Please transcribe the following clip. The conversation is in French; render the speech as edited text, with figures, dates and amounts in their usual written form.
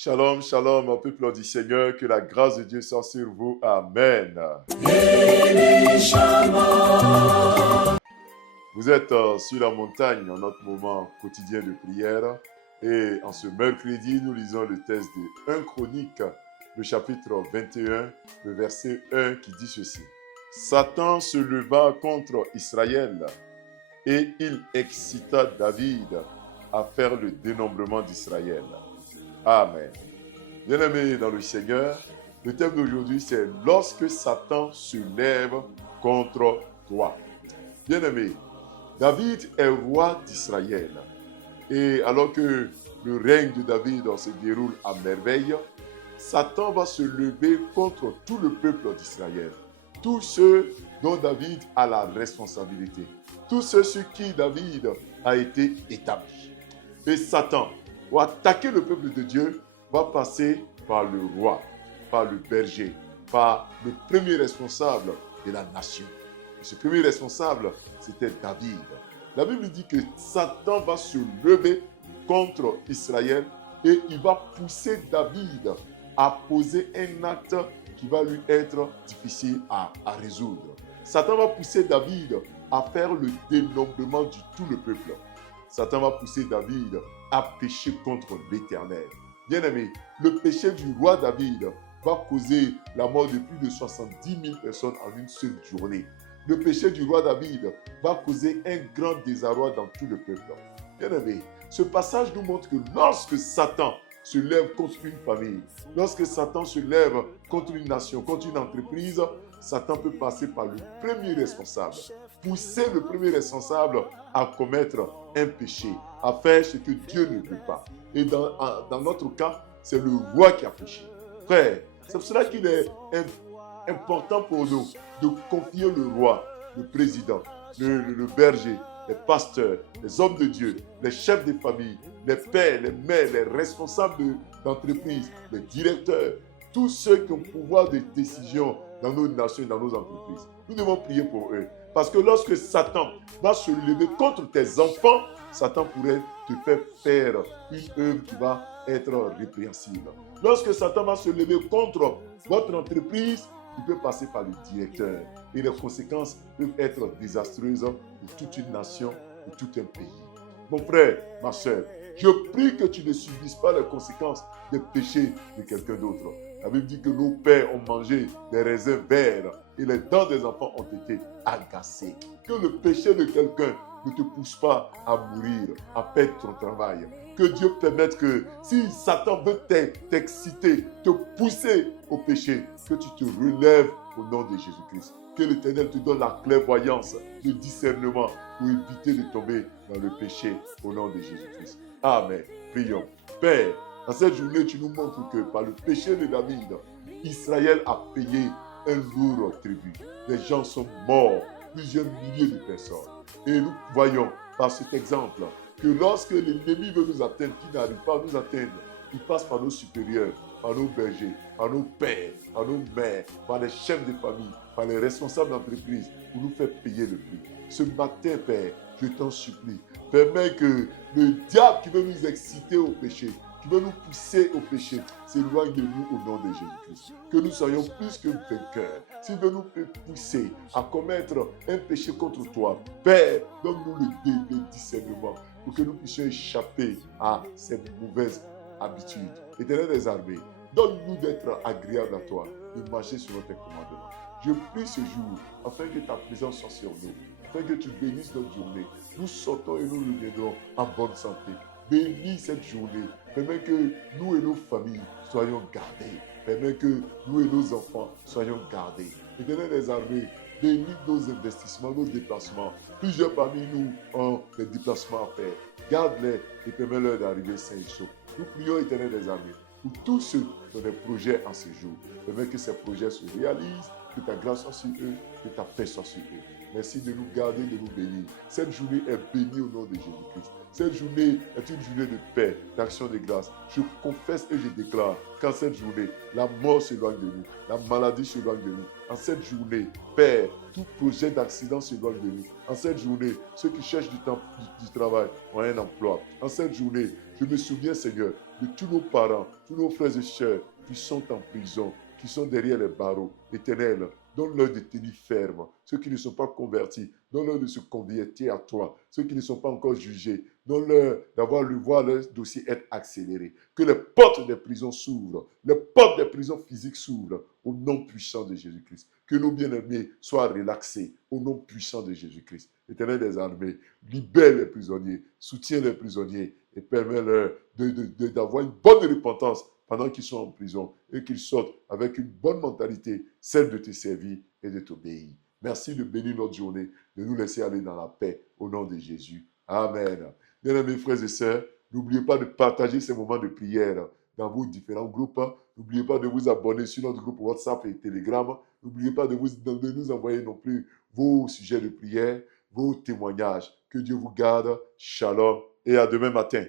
Shalom, shalom, au peuple du Seigneur, que la grâce de Dieu soit sur vous. Amen. Vous êtes sur la montagne en notre moment quotidien de prière. Et en ce mercredi, nous lisons le texte de 1 Chronique, le chapitre 21, le verset 1 qui dit ceci. Satan se leva contre Israël et il excita David à faire le dénombrement d'Israël. Amen. Bien-aimés dans le Seigneur, le thème d'aujourd'hui c'est « Lorsque Satan se lève contre toi ». Bien-aimés, David est roi d'Israël. Et alors que le règne de David se déroule à merveille, Satan va se lever contre tout le peuple d'Israël. Tous ceux dont David a la responsabilité. Tous ceux sur qui David a été établi. Et Satan, pour attaquer le peuple de Dieu, va passer par le roi, par le berger, par le premier responsable de la nation. Et ce premier responsable, c'était David. La Bible dit que Satan va se lever contre Israël et il va pousser David à poser un acte qui va lui être difficile à résoudre. Satan va pousser David à faire le dénombrement de tout le peuple. Satan va pousser David à pécher contre l'Éternel. Bien-aimé, le péché du roi David va causer la mort de plus de 70 000 personnes en une seule journée. Le péché du roi David va causer un grand désarroi dans tout le peuple. Bien-aimé, ce passage nous montre que lorsque Satan se lève contre une famille, lorsque Satan se lève contre une nation, contre une entreprise, Satan peut passer par le premier responsable, pousser le premier responsable à commettre un péché, à faire ce que Dieu ne veut pas. Et dans notre cas, c'est le roi qui a péché. Frère, c'est pour cela qu'il est important pour nous de confier le roi, le président, le berger, les pasteurs, les hommes de Dieu, les chefs de famille, les pères, les mères, les responsables d'entreprise, les directeurs, tous ceux qui ont pouvoir de décision dans nos nations et dans nos entreprises. Nous devons prier pour eux. Parce que lorsque Satan va se lever contre tes enfants, Satan pourrait te faire une œuvre qui va être répréhensible. Lorsque Satan va se lever contre votre entreprise, il peut passer par le directeur. Et les conséquences peuvent être désastreuses pour toute une nation, pour tout un pays. Mon frère, ma soeur, je prie que tu ne subisses pas les conséquences des péchés de quelqu'un d'autre. La Bible dit que nos pères ont mangé des raisins verts et les dents des enfants ont été agacées. Que le péché de quelqu'un ne te pousse pas à mourir, à perdre ton travail. Que Dieu permette que si Satan veut t'exciter, te pousser au péché, que tu te relèves au nom de Jésus-Christ. Que l'Éternel te donne la clairvoyance, le discernement pour éviter de tomber dans le péché au nom de Jésus-Christ. Amen. Prions. Père, dans cette journée, tu nous montres que par le péché de David, Israël a payé un lourd tribut. Les gens sont morts, plusieurs milliers de personnes. Et nous voyons par cet exemple que lorsque l'ennemi veut nous atteindre, qui n'arrive pas à nous atteindre, il passe par nos supérieurs, par nos bergers, par nos pères, par nos mères, par les chefs de famille, par les responsables d'entreprise pour nous faire payer le prix. Ce matin, Père, je t'en supplie, permets que le diable qui veut nous exciter au péché, qui veut nous pousser au péché, s'éloigne de nous au nom de Jésus-Christ. Que nous soyons plus que vainqueurs. S'il veut nous pousser à commettre un péché contre toi, Père, donne-nous le discernement pour que nous puissions échapper à ces mauvaises habitudes. Éternel des armées, donne-nous d'être agréables à toi, de marcher sur tes commandements. Je prie ce jour afin que ta présence soit sur nous, afin que tu bénisses notre journée. Nous sortons et nous reviendrons en bonne santé. Bénis cette journée. Permets que nous et nos familles soyons gardés. Permets que nous et nos enfants soyons gardés. Éternel des armées, bénis nos investissements, nos déplacements. Plusieurs parmi nous ont des déplacements à faire. Garde-les et permets-leur d'arriver sains et saufs. Nous prions, Éternel des armées, pour tous ceux qui ont des projets en ce jour. Permets que ces projets se réalisent, que ta grâce soit sur eux, que ta paix soit sur eux. Merci de nous garder, de nous bénir. Cette journée est bénie au nom de Jésus-Christ. Cette journée est une journée de paix, d'action de grâce. Je confesse et je déclare qu'en cette journée, la mort s'éloigne de nous, la maladie s'éloigne de nous. En cette journée, Père, tout projet d'accident s'éloigne de nous. En cette journée, ceux qui cherchent du travail ont un emploi. En cette journée, Je me souviens, Seigneur, de tous nos parents, tous nos frères et sœurs qui sont en prison, qui sont derrière les barreaux. Éternel, donne-leur de tenir ferme. Ceux qui ne sont pas convertis, donne-leur de se convertir à toi. Ceux qui ne sont pas encore jugés, donne-leur d'avoir le voir leur dossier être accéléré. Que les portes des prisons s'ouvrent, les portes des prisons physiques s'ouvrent au nom puissant de Jésus-Christ. Que nos bien-aimés soient relaxés au nom puissant de Jésus-Christ. Éternel des armées, libère les prisonniers, soutiens les prisonniers et permets-leur d'avoir une bonne repentance pendant qu'ils sont en prison et qu'ils sortent avec une bonne mentalité, celle de te servir et de t'obéir. Merci de bénir notre journée, de nous laisser aller dans la paix au nom de Jésus. Amen. Bien-aimés frères et sœurs, n'oubliez pas de partager ces moments de prière dans vos différents groupes. N'oubliez pas de vous abonner sur notre groupe WhatsApp et Telegram. N'oubliez pas de nous envoyer non plus vos sujets de prière, vos témoignages. Que Dieu vous garde. Shalom et à demain matin.